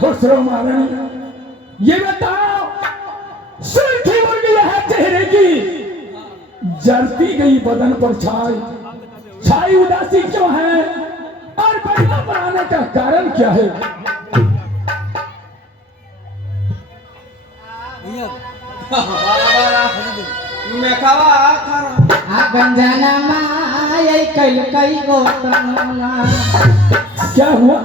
खुश रहो महारानी। ये बताओ सुर्खी उड़ गई है चेहरे की, जलती गई बदन पर छाई उदासी क्यों है, और बढ़िया बनाने का कारण क्या है? गंजना माय कई कई गोतना क्या हुआ?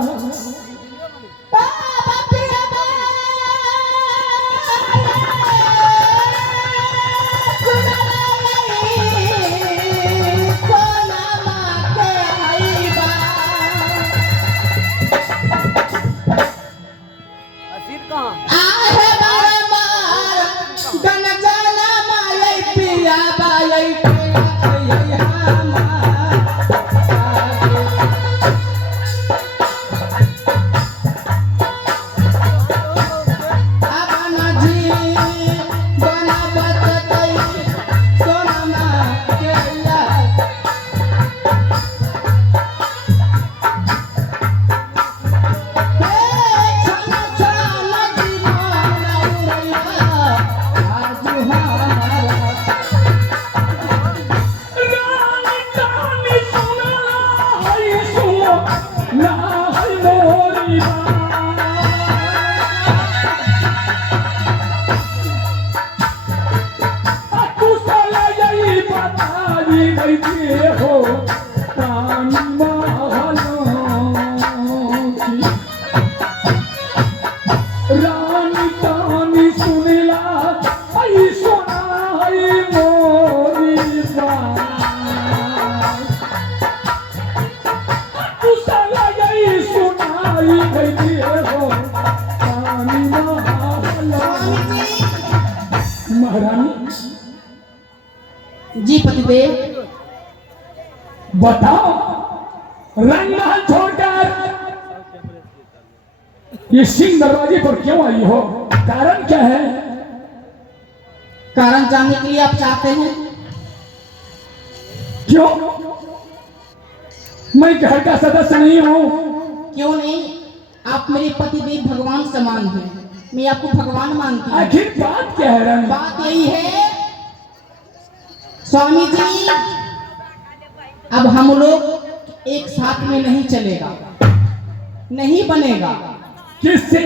जी पतिदेव, बताओ रंगमहल छोड़कर ये सिंह दरवाजे पर क्यों आई हो? कारण क्या है? कारण जानने के लिए आप चाहते हैं? क्यों? मैं घर का सदस्य नहीं हूँ। क्यों नहीं? आप मेरे पतिदेव भगवान समान हैं, मैं आपको भगवान मानती हूँ। आखिर बात क्या है रानी? बात यही है स्वामी जी, अब हम लोग एक साथ में नहीं चलेगा। नहीं बनेगा। किससे?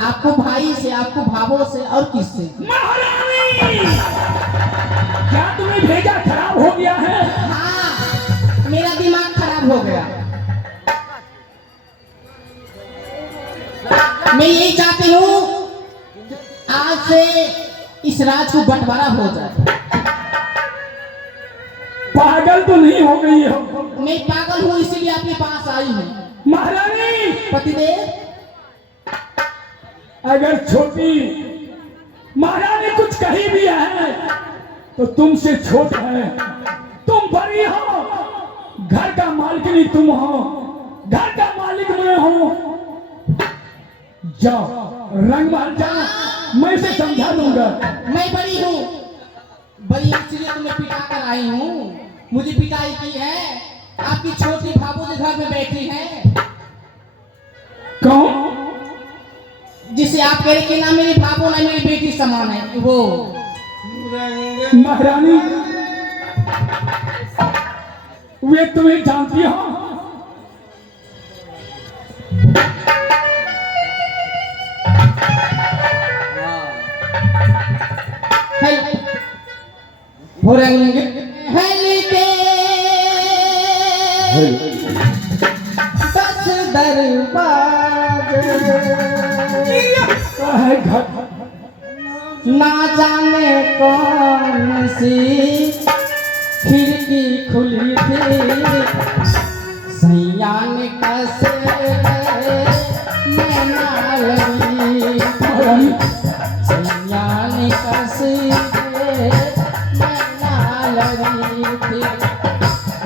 आपको भाई से, आपको भावों से, और किससे? महारानी, क्या तुम्हें भेजा खराब हो गया है? हाँ, मेरा दिमाग खराब हो गया। मैं यही चाहती हूँ आज से इस राज को बंटवारा हो जाए। पागल तो नहीं हो गई हो? मैं पागल हूँ, इसीलिए आपके पास आई हूँ। महारानी, पतिदेव, अगर छोटी महारानी कुछ कही भी है तो तुमसे छोट है। तुम बड़ी हो, घर का मालिक तुम हो, घर का मालिक मैं हूँ। जाओ, रंग महल जाओ, मैं इसे समझा दूंगा। मैं बड़ी हूँ, बड़ी इसलिए तुम्हें पिटा कर आई हूँ। मुझे पिटाई की है, आपकी छोटी भाभो जो घर में बैठी है। कौन? जिसे आप कह रहे कि ना मेरी भाभो ना मेरी बेटी समान है, वो। महारानी, वे तुम्हें जानती हो? हो रंग हलके दस दरवाजे, है घर ना जाने कौन सी खिड़की खुली थी, सैया ने कैसे मैं ना लगी, महारानी, सैया ने कैसे मैं ना लगी थी।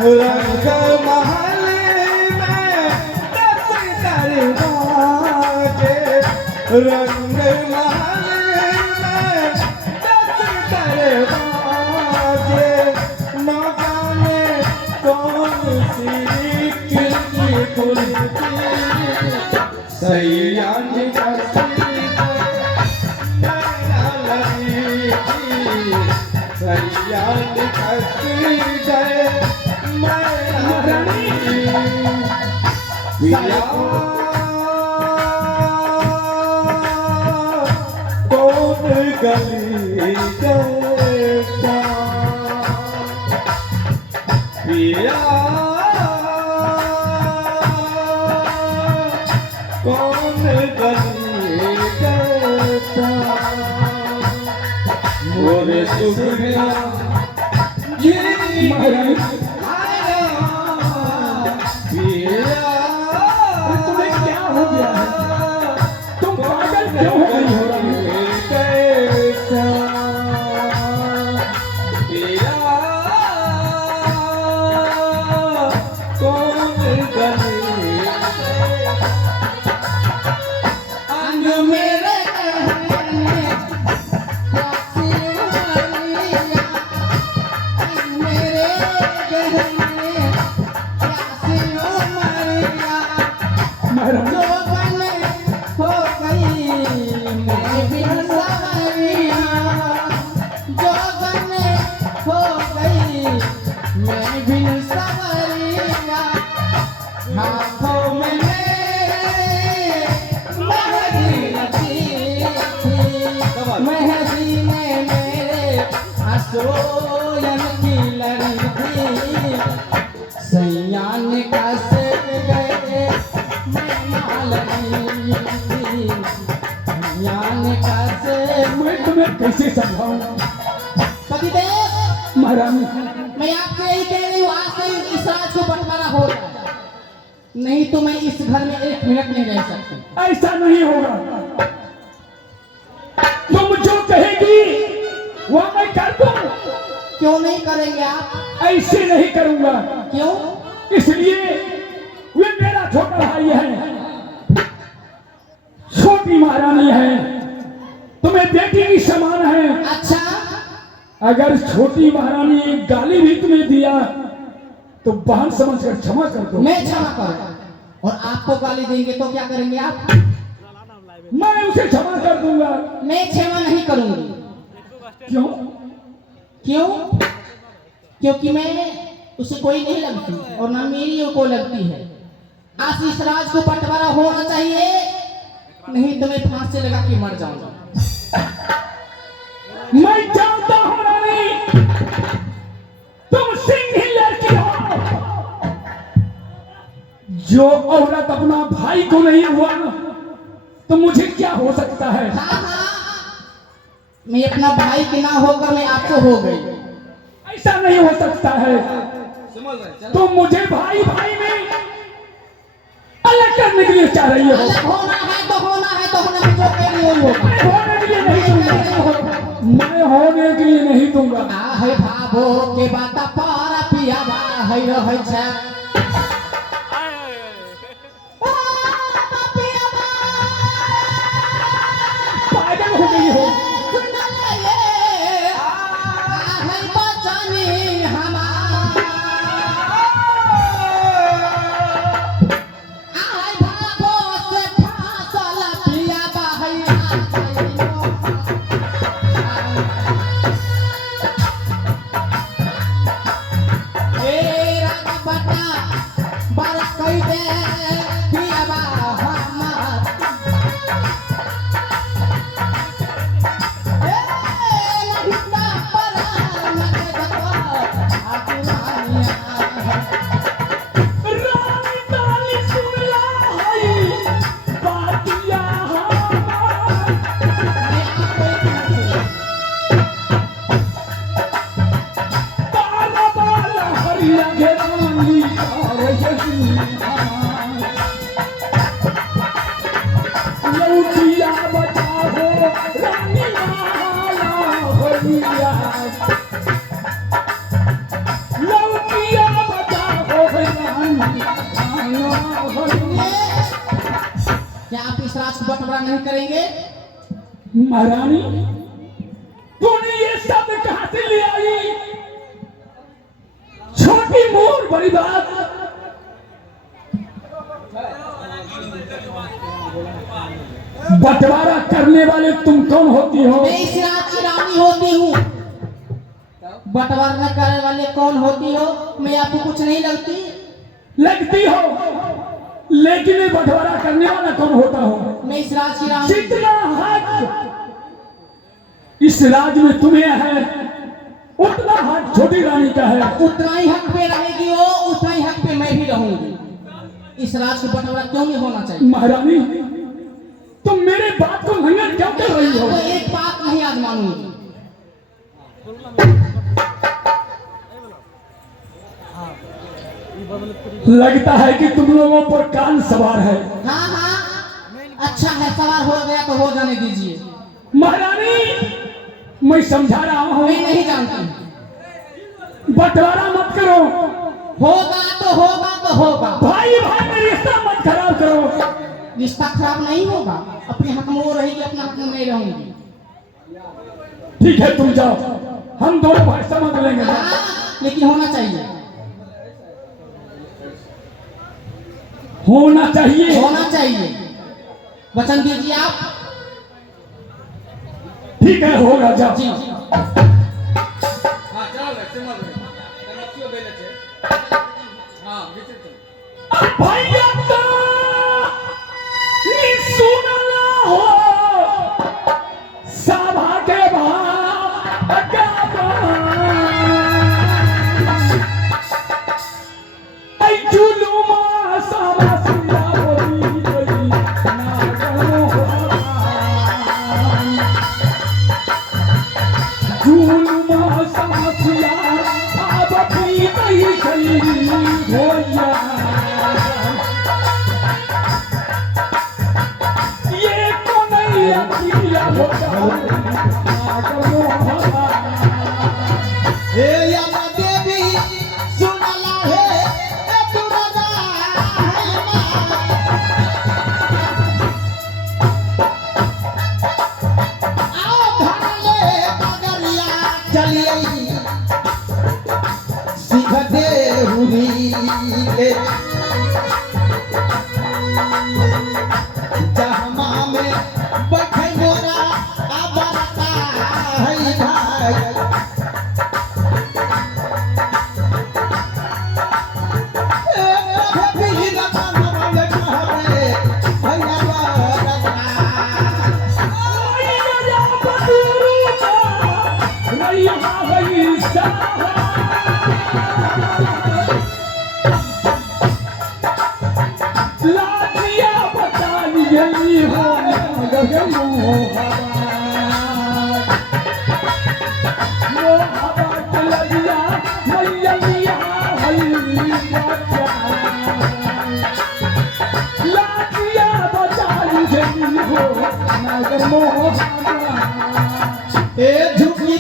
रंग महल में दस दरवाजे, रंग महल में दस दरवाजे, न जाने कौन सी खिड़की खुलती, सैया ने कैसी मैं लगी थी, सैया ने कैसी पिया कौन गली गया, पिया कौन गली गया, मोरे सुखिया महारानी, तुम्हें क्या हो गया है? तुम पागल क्यों हो गई हो? सोयन की लड़ी थी, सैया ने कैसे गए मैं ना लगी थी, सैया ने कैसे। मैं तुम्हें कैसे समझाऊं? पतिदेव, महारानी, मैं आपसे यही कह रही हूँ, आज से इस राज को बंटवारा हो जाए, नहीं तो मैं इस घर में एक मिनट नहीं रह सकती। ऐसा नहीं होगा। तुम जो कहेगी वो मैं कर दूं। क्यों नहीं करेंगे आप? ऐसे नहीं करूंगा। क्यों? इसलिए वे मेरा छोटा भाई है, छोटी महारानी है, तुम्हें बेटी की समान है। अच्छा, अगर छोटी महारानी एक गाली भी तुम्हें दिया तो बहन समझकर क्षमा कर दो। मैं क्षमा करूं, और आपको गाली देंगे तो क्या करेंगे आप? मैं उसे क्षमा कर दूंगा। मैं क्षमा नहीं करूंगी। क्यों? क्यों? क्योंकि मैं उसे कोई नहीं लगती और ना मेरी वो को लगती है। आशीष राज को बंटवारा होना चाहिए, नहीं तो मैं फांसी लगा के मर जाऊंगा। मैं जानता हूं रानी, तुम सिंह ही लड़की हो। जो औरत अपना भाई को नहीं हुआ ना, तो मुझे क्या हो सकता है? हाँ हाँ, मैं अपना भाई के ना होकर मैं आपको हो गई। ऐसा नहीं हो सकता है। तुम मुझे भाई भाई में अलग करने के लिए चाह रही हो। अलग होना है तो होना है तो होना, जो कह रही हो मैं होने के लिए नहीं दूंगा। मैं होने के लिए नहीं दूंगा। है भाभो के बात पर पिया बा है रह छै। पागल हो गई हो। क्या आप इस राज को बंटवारा नहीं करेंगे? महारानी, तूने ये शब्द कहां से ले आई? छोटी मोर बड़ी बात। बंटवारा करने वाले तुम कौन होती हो? मैं इस राज की रानी होती हूँ। बंटवारा करने वाले कौन होती हो? मैं आपको कुछ नहीं लगती? लगती हो, लेकिन ये बंटवारा करने वाला कौन होता हो? मैं इस राज की रानी। जितना हक इस राज में तुम्हें है, उतना हक छोटी रानी का है। उतना ही हक पे रहेगी वो, उतना ही हक पे मैं भी रहूंगी। इस राज को बंटवारा क्यों नहीं होना चाहिए? महारानी, तुम मेरे बात को उल्लंघन क्यों कर रही हो? तो एक बात नहीं आज मानूंगी। लगता है कि तुम लोगों पर कान सवार है। हाँ हाँ, अच्छा है, सवार हो गया तो हो जाने दीजिए। महारानी, मैं समझा रहा हूँ, मैं नहीं जानती। बंटवारा मत करो। होगा तो होगा तो होगा। भाई भाई में रिश्ता मत खराब करो। रिश्ता खराब नहीं होगा, अपने हक में वो रहेगी, अपने हक में मैं रहूंगी। ठीक है, तुम जाओ, हम दोनों भाई समझ लेंगे। हाँ, लेकिन होना चाहिए। होना चाहिए। होना चाहिए, वचन दीजिए आप। ठीक है, होगा, जाओ। जी भाई अब तो सुना ना हो सभा के जुलूमा सारा सिया होई गई ना करो जुलूमा सारा सिया अब भी नहीं गई होया। ये तो नहीं अकेला होता हे यामा देवी सुनला हे ए दुर्गा आओ धरले बगरिया चलिए सीधे हुई ले जहमा में बैठे मोरा अब है लाठिया बचाई गई हो गगन मोहब्बत के लगिया मैया लिया लाठिया बचाई गई हो नगर मोहब्बत ए झुकी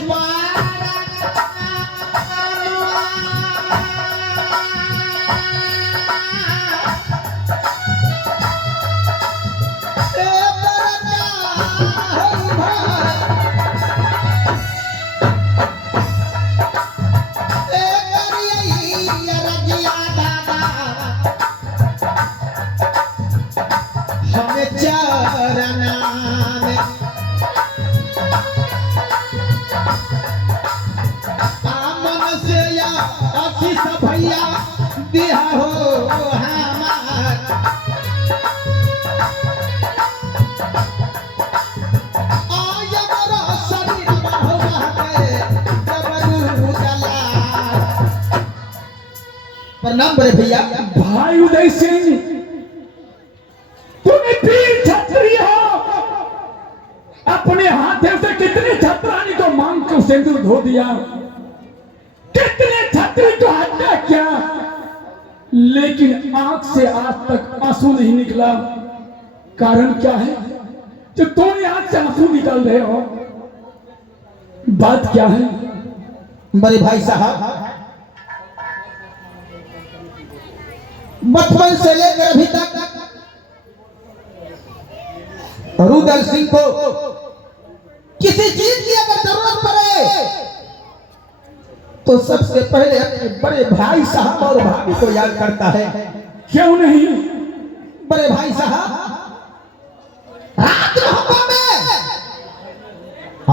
भैया दिया हो हमार आया बड़ा शरीर बहुआ के जबरू जला। प्रणाम बड़े भैया। भाई उदय सिंह तुम्हें वीर क्षत्रिय हो, अपने हाथों से कितने छत्रानी को मांग को सिंदूर धो दिया, कितने छत्री को हत्या किया, लेकिन आंख से आज तक आंसू नहीं निकला। कारण क्या है जो तुम आंख से आंसू निकाल रहे हो? बात क्या है? बड़े भाई साहब, बचपन से लेकर अभी तक रुदल सिंह को किसी चीज की अगर जरूरत पड़े तो सबसे पहले अपने बड़े भाई साहब और भाभी को याद करता है। क्यों नहीं? बड़े भाई साहब, रात मोहब्बत में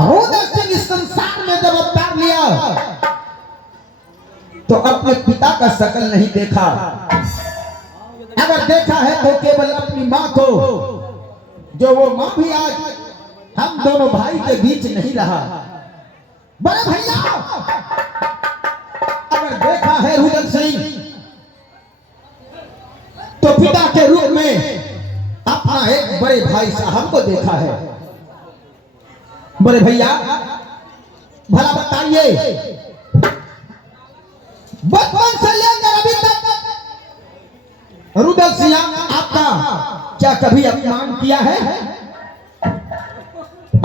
रुदल सिंह इस संसार में जब अवतार लिया तो अपने पिता का शकल नहीं देखा, अगर देखा है तो केवल अपनी माँ को, जो वो माँ भी आज हम दोनों भाई के बीच नहीं रहा। बड़े भैया, अगर देखा है रुदल सिंह तो पिता के रूप में अपना एक बड़े भाई साहब को देखा है। बड़े भैया, भला बताइए, बचपन से लेकर अभी तक रुदल सिंह आपका क्या कभी अपमान किया है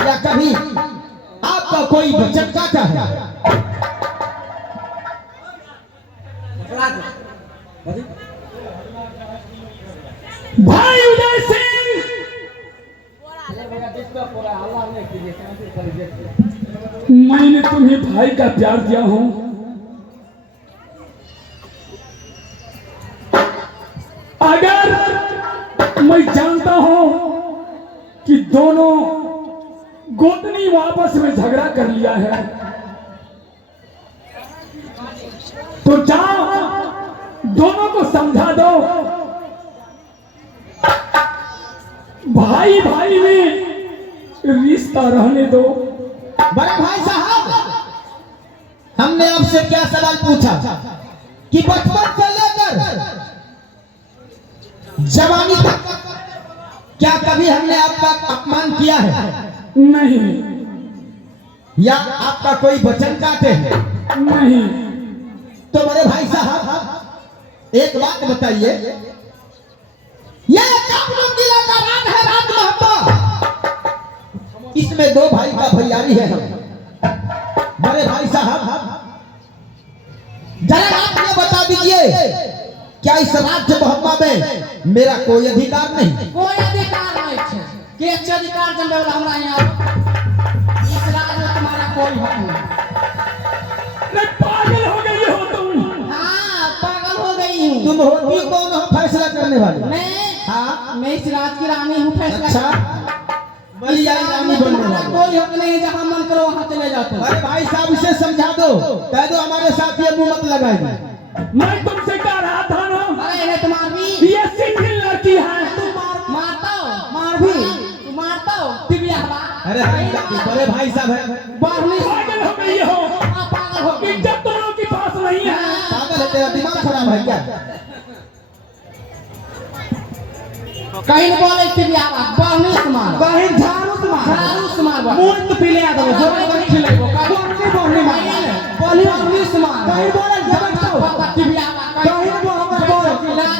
या कभी आपका कोई वचन काटा है? भाई उदय सिंह, मैंने तुम्हें भाई का प्यार दिया हूं, अगर मैं जानता हूं कि दोनों गोतनी वापस में झगड़ा कर लिया है तो जाओ दोनों को समझा दो, भाई भाई में रिश्ता रहने दो। बड़े भाई साहब, हमने आपसे क्या सवाल पूछा कि बचपन से लेकर जवानी तक क्या कभी हमने आपका अपमान किया है नहीं, या आपका कोई वचन काटे हैं? नहीं। तो बड़े भाई साहब, एक बात बताइए, यह रंगीला का राज है, राज मोहब्बत, इसमें दो भाई का भैयारी है हम। बड़े भाई साहब, जरा आप ये बता दीजिए, क्या इस राज्य मोहब्बत में मेरा कोई अधिकार नहीं? कोई अधिकार नहीं है। के अधिकार जब हमरा यहाँ इस राज्य में तुम्हारा कोई हक नहीं। पागल हो गई हो तुम। हाँ, पागल हो गई हूँ। तुम होती कौन हो फैसला करने वाली? मैं इस राज की रानी हूँ। फैसला अच्छा, बड़ी आई रानी बनने तुम्हारा वाली। कोई हक नहीं है, जहाँ मन करो वहाँ चले जाओ तुम। अरे भाई साहब, इसे समझा दो, कह दो हमारे साथ ये मुंह मत लगाएगी। मैं तुमसे कह रहा था ना, अरे इन्हें तुम्हार भी ये सिंगल लड़की है। मारता हो, मार भी तू मारता हो दिव्या हवा। अरे बड़े भाई साहब है, बाहुली पागल हो गई हो, पागल हो गई। इज्जत दोनों के पास नहीं है। पागल है, तेरा दिमाग खराब है क्या? कहीं न बोले कि बियाह बहनी समान बहिन झाड़ू तुम्हारा झाड़ू समान बा मुंह तो पीले आ दो जोरे बनी खिलेबो कौन के बोलने मार बोली बहनी समान कहीं बोले जब तो पता कि बियाह कहीं वो हमर बोल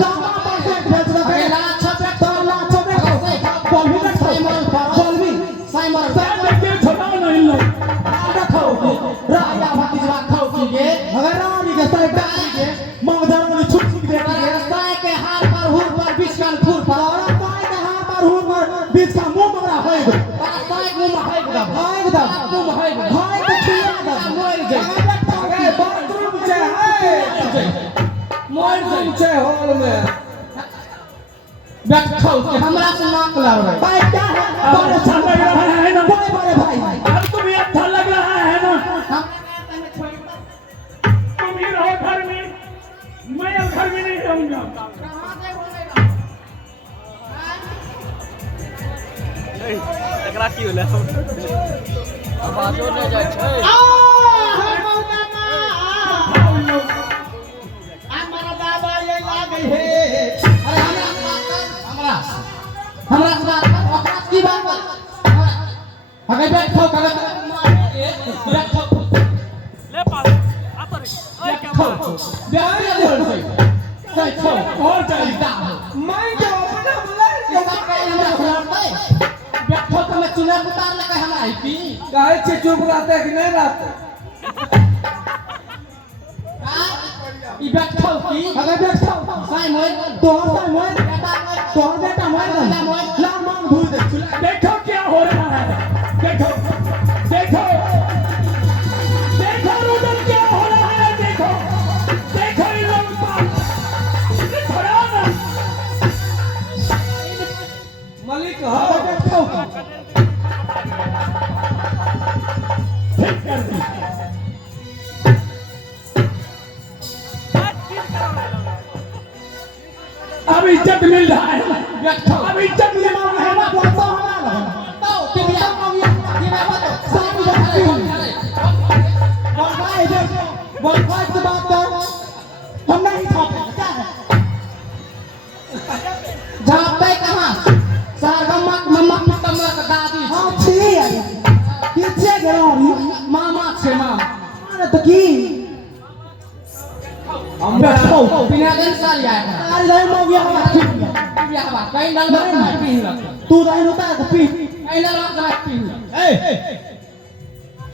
दामा पर से भेज दो अकेला छपे तो ला छोटे बोल भी साइमर बोल भी साइमर के छोड़ा नहीं लो रखो राजा भतीजवा खाओ की गे अगर रानी के साथ डाल के मगदार में छुप छुप दे रास्ता के हार पर हुर पर बीच कान खुर पर और पाए का हां पर हूं पर बीच का मुंह मगरा होए गो रास्ता के मुंह में है हाय गदा मुंह में है हाय तो खिया दा मोर जाए ए बाथरूम से है मोर जाए छे हॉल में बैठ खाओ कि हमरा से नाक लग रहा है भाई क्या है अब अच्छा लग रहा है ना बड़े बड़े भाई अब तुम्हें अच्छा लग रहा है ना हम तुम ही रहो घर में मैं अब घर में नहीं रहूंगा एकरा की होला आवाजो नहीं जाय छै हमारा बाबा ये लागे है अरे हमरा से बात कर ओकरा से की बात कर अगर बैठ खाओ कर बैठ खाओ ले पास आतर ओए क्या खाओ बैठ बोल सही खाओ और चाहिए मैं जो अपना बुला ये बात कहे हमरा खिलाते बैठो तो मैं चुने उतार ले कहे हमरा की काहे से चुप रहते कि नहीं रहते ई बैठो की अगर बैठो साई मोय तोहर से मोय बेटा मोय तोहर बेटा मोय ला मांग धुई दे देखो क्या हो रहा है देखो देखो देखो रुदन क्या हो रहा है देखो देखो इन लोग पर थोड़ा ना मलिक हां बैठो ठीक कर दी अब इज्जत मिल रहा है बैठो अब इज्जत मिल रहा है ना बोलतो हमारा तो कि बिया ये मैं बात सारी बात बोल भाई देखो बोल भाई से बात कर हम नहीं खाते क्या है जाते कहां सरगम्मा मम्मा कमर का दादी हां छी यार किसे गरानी मामा छे मामा अरे तो की हम बैठो बिना दिन सारी आया आज जाए मो गया बिया बात कहीं डाल बात पी तू दाई होता है तो पी कहीं डाल बात पी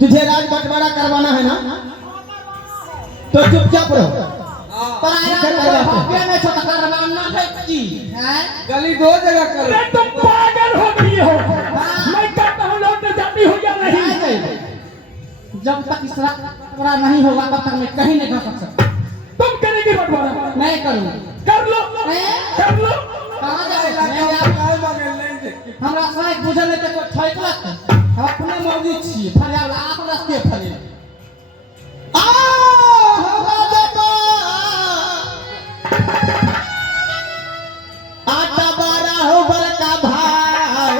तुझे राज बंटवारा करवाना है ना तो चुपचाप रहो पर आया भाग्य में छोटा करवाना ना है जी हैं गली दो जगह कर अरे तुम पागल हो गई हो मैं कहता हूँ लौट जाती हो या नहीं जब तक इस बड़ा नहीं होगा तब तक मैं कहीं नहीं जा सकता तुम करेगी बंटवारा नहीं करूंगा कर लो कर लो कहां जाओ हमरा साथ बुझल है तो ठैकलक हम अपने मौगी छी फरियाल आप रास्ते फरे आ होगा देखो आटा बारा हो बड़का भाई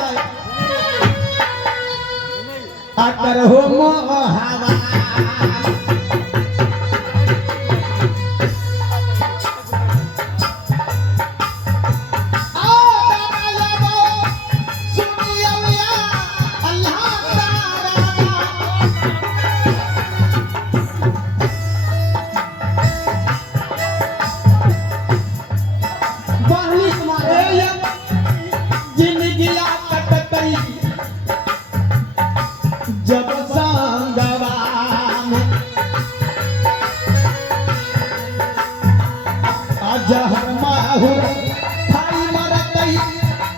आटर हो मोहवा बहनी तुम्हारे जिंदगिया कटतई जब संगवा में अजहर माहुर थाई मरतई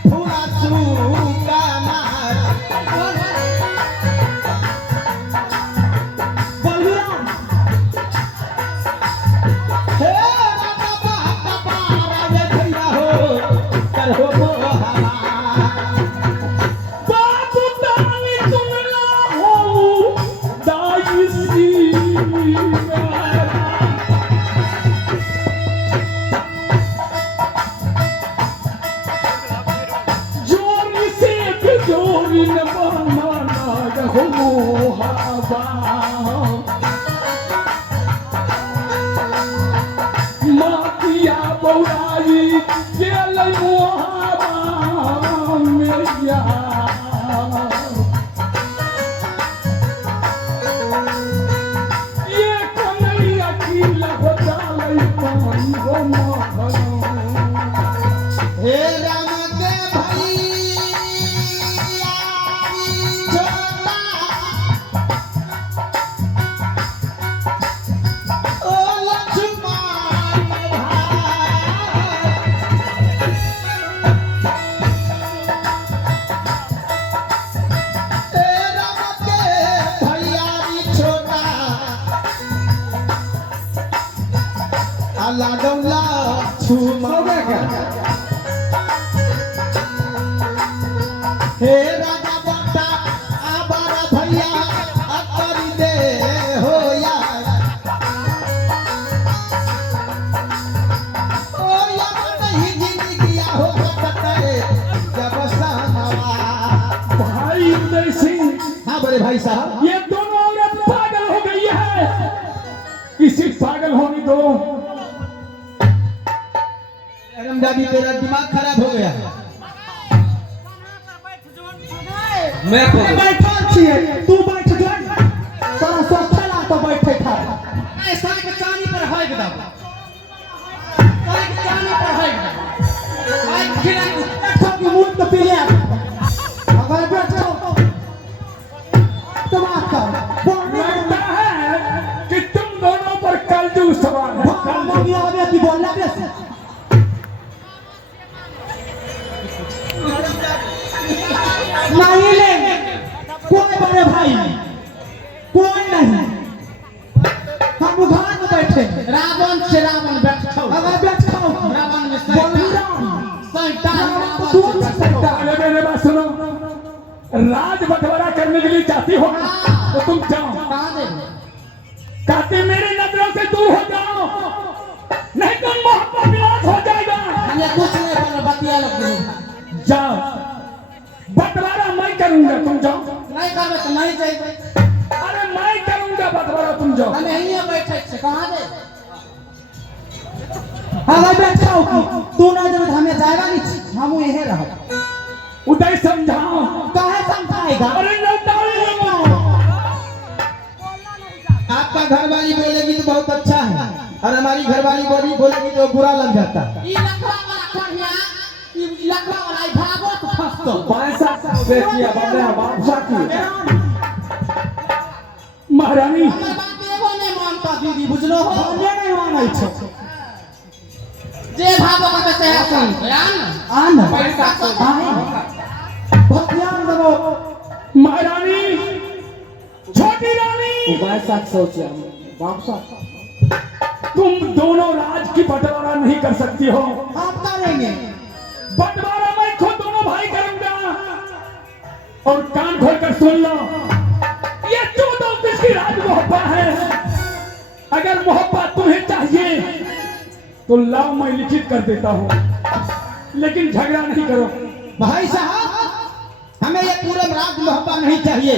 फूला सूका मार बलराम हे राजा बाबा बाबा रे भैया हो कर हो मोहवा बाबू ताली तुम ना हो दाई सी जोरी से जोरी न बना रहो हवा मातिया बौराई ये लमुहावा मैया ये कन्हैया की लगता लई हो महलो हे राम के भैया छोटा ओ लक्ष्मण भाई हे राम के भैया छोटा अल्लाह डौला छुमा हे राजा बट्टा आबारा भैया अकरी दे हो यार ओ यार नहीं जिंदगी हो सकते जब समावा भाई उदय सिंह हाँ बड़े भाई साहब ये दोनों औरत पागल हो गई है इसी पागल होने दो रमजादी तेरा दिमाग खराब हो गया मैं तो बैठल छिए तू बैठ जा तोरा सोचला तो बैठे था ऐसा के चानी पर है एकदम सारे के चानी पर है आज खिला देखो कि मुंह तो पी लिया अगर बैठो तुम आता लगता है कि तुम दोनों पर कलजू सवार है बोल गया अबे की बोलना बे नहीं ले कोई बड़े भाई कोई नहीं हम घर में बैठे रावण से रावण बैठो अगर बैठो रावण में अरे मेरे बात सुनो राज बंटवारा करने के लिए चाहती हो तो तुम जाओ कहते मेरी नजरों से दूर हो जाओ नहीं तो मोहब्बत विनाश हो जाएगा कुछ नहीं बोलो बतिया लोग जाओ बंटवारा मैं करूंगा तुम जाओ नहीं करबे तो नहीं जाइबे अरे मैं करूंगा बंटवारा तुम जाओ हम यहीं बैठे छे कहां दे अगर बैठो की तू ना जब हमें जाएगा नहीं हम यहीं रहब उदय समझाओ काहे समझाएगा अरे लौटाओ आपका घरवाली बोलेगी तो बहुत अच्छा है और हमारी घरवाली बोलेगी तो बुरा लग जाता है ई लखवा वाला कहिया ई लखवा वाला ई भागो तो फंसतो पैसा बेचिया बंदे बादशाह की महारानी हमर बात एगो नहीं मानता दीदी बुझलो हो ये नहीं मानै छो जे भागो का से आसन आन पैसा तो बहुत ध्यान दो महारानी छोटी रानी पैसा सोचिया बादशाह तुम दोनों राज की बंटवारा नहीं कर सकती हो आप करेंगे बंटवारा मैं खुद दोनों भाई करूंगा और कान खोल कर सुन लो ये 14 की राज मोहब्बत है अगर मोहब्बत तुम्हें चाहिए तो लाओ मैं लिखित कर देता हूं लेकिन झगड़ा नहीं करो भाई साहब हमें ये पूरा राज मोहब्बत नहीं चाहिए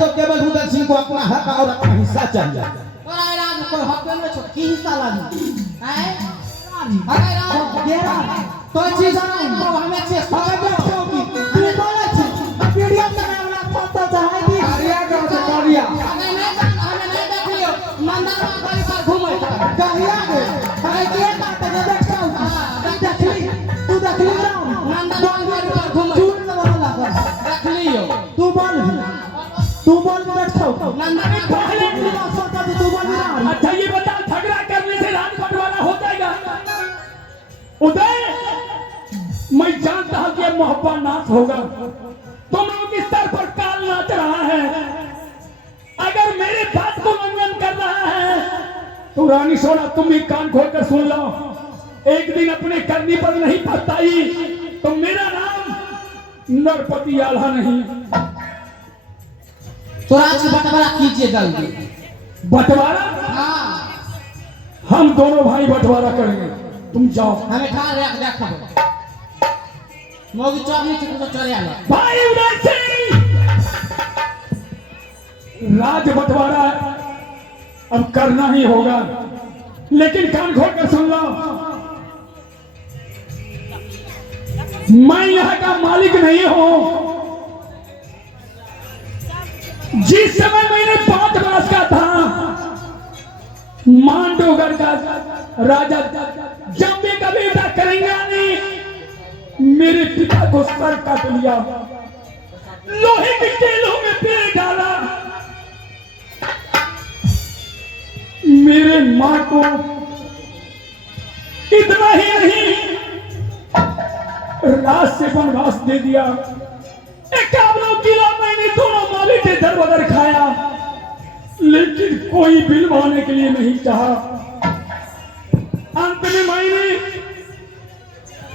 तो केवल उदय सिंह को अपना हक और अपना हिस्सा चाहिए तोरा राज को हक में छो की हिस्सा लागी हैं अरे राज गेरा तो चीज नहीं तो हमें छे अगर देखो की तू बोले छी वीडियो बनाने वाला पता चाहे की कारिया का से कारिया हमें नहीं देखियो मंदिर में गाड़ी पर घूमे कहिया गे अरे के बात है देखो देखली तू देखली राम मंदिर में गाड़ी पर घूमे चूर वाला कर देख लियो तू बोल बैठो अरे पहले तू बोल राम अच्छा ये बता झगड़ा करने से राज बंटवारा हो जाएगा उदय मैं जानता हूं कि ये मोहब्बत नाश होगा तुम लोग इस स्तर पर काल नाच रहा है अगर मेरी बात को उल्लंघन कर रहा है तो रानी सोना तुम भी कान खोल कर सुन लो एक दिन अपने करनी पर नहीं पछताई तो मेरा नाम नरपति आल्हा नहीं तो राज बंटवारा कीजिए जल्दी बंटवारा हां हम दोनों भाई बंटवारा करेंगे तुम जाओ हमें ठार रख देखो मोगी चोरनी से कुछ चोरे आला भाई उदय सिंह राज बंटवारा अब करना ही होगा लेकिन कान खोल कर सुन लो मैं यहाँ का मालिक नहीं हूँ। जिस समय मैंने 5 वर्ष का था, मांडोगर का राजा जम्बे का बेटा करेंगा ने मेरे पिता को सर काट लिया, लोहे के केलों में पेड़ डाला, मेरे मां को इतना ही नहीं रात से वनवास दे दिया। 51 किलो मैंने दोनों माँ बेटे दर बदर खाया, लेकिन कोई बिलवाने के लिए नहीं चाहा। अंत में मैंने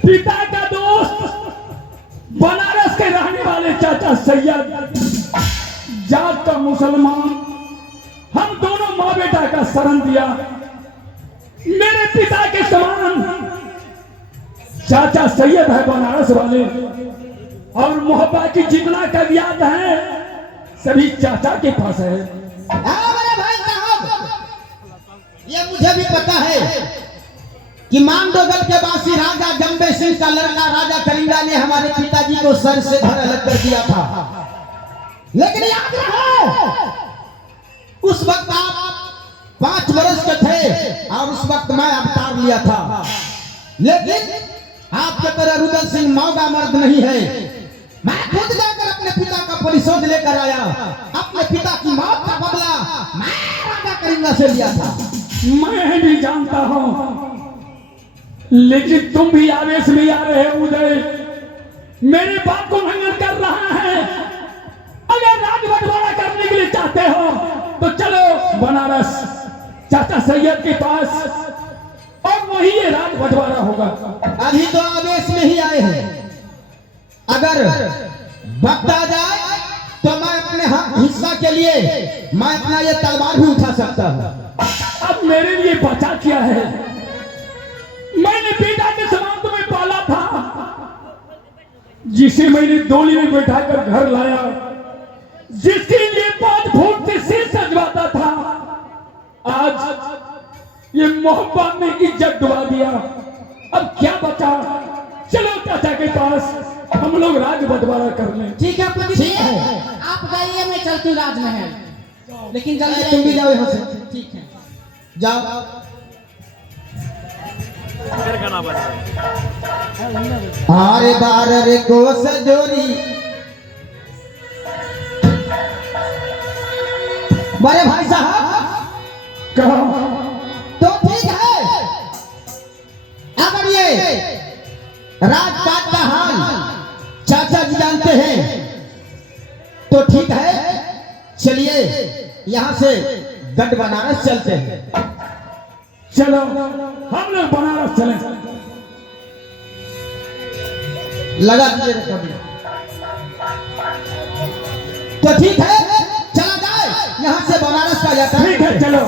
पिता का दोस्त बनारस के रहने वाले चाचा सैयद जात का मुसलमान, हम दोनों माँ बेटा का शरण दिया। मेरे पिता के समान चाचा सैयद है बनारस वाले, और मोहब्बत की जितना कवियात है सभी चाचा के पास है। मेरे भाई साहब, ये मुझे भी पता है कि मांडोगल के वासी राजा जम्बे सिंह का लड़का राजा कलिंगा ने हमारे पिताजी को सर से धड़ अलग कर दिया था। लेकिन याद रहो, उस वक्त आप 5 वर्ष के थे और उस वक्त मैं अवतार लिया था। लेकिन आपके तरह रुदल सिंह मौगा मर्द नहीं है। मैं खुद जाकर अपने पिता का परिशोध लेकर आया। अपने पिता की मौत का बदला मैं राजा कलिंगा से लिया था। मैं भी जानता हूं, लेकिन तुम भी आवेश में आ रहे हो उदय, मेरे बाप को भंगन कर रहा है। अगर राज बंटवारा करने के लिए चाहते हो तो चलो बनारस चाचा सैयद के पास, और वही ये राज बंटवारा होगा। अभी तो आवेश में ही आए हैं। अगर वक्त आ जाए तो मैं अपने हिस्सा के लिए मैं अपना ये तलवार भी उठा सकता हूँ। अब मेरे लिए बचा क्या है? मैंने बेटा के समान तुम्हें पाला था, जिसे मैंने डोली में बैठाकर घर लाया, जिसके लिए 5 फुट से सिर सजवाता था। आज ये मोहब्बत ने इज्जत डुबा दिया। अब क्या बचा? चलो चाचा के पास, हम लोग राज बंटवारा कर लें। ठीक है पंडित जी, ठीक है। आप जाइए, मैं चलती हूँ राजमहल, लेकिन जल्दी तुम भी आइए। जाओ यहाँ से। ठीक है। जाओ। फिर गाना बज आरे बार रे को सजोरी, बड़े भाई साहब कहा तो ठीक है। अगर ये राजपाट का हाल चाचा जी जानते हैं तो ठीक है, चलिए यहाँ से गढ़ बनारस चलते हैं। चलो हम लोग बनारस चलें। लगा दीजिए रिकॉर्डिंग। तो ठीक है, चला जाए यहाँ से बनारस का यात्रा। ठीक है चलो।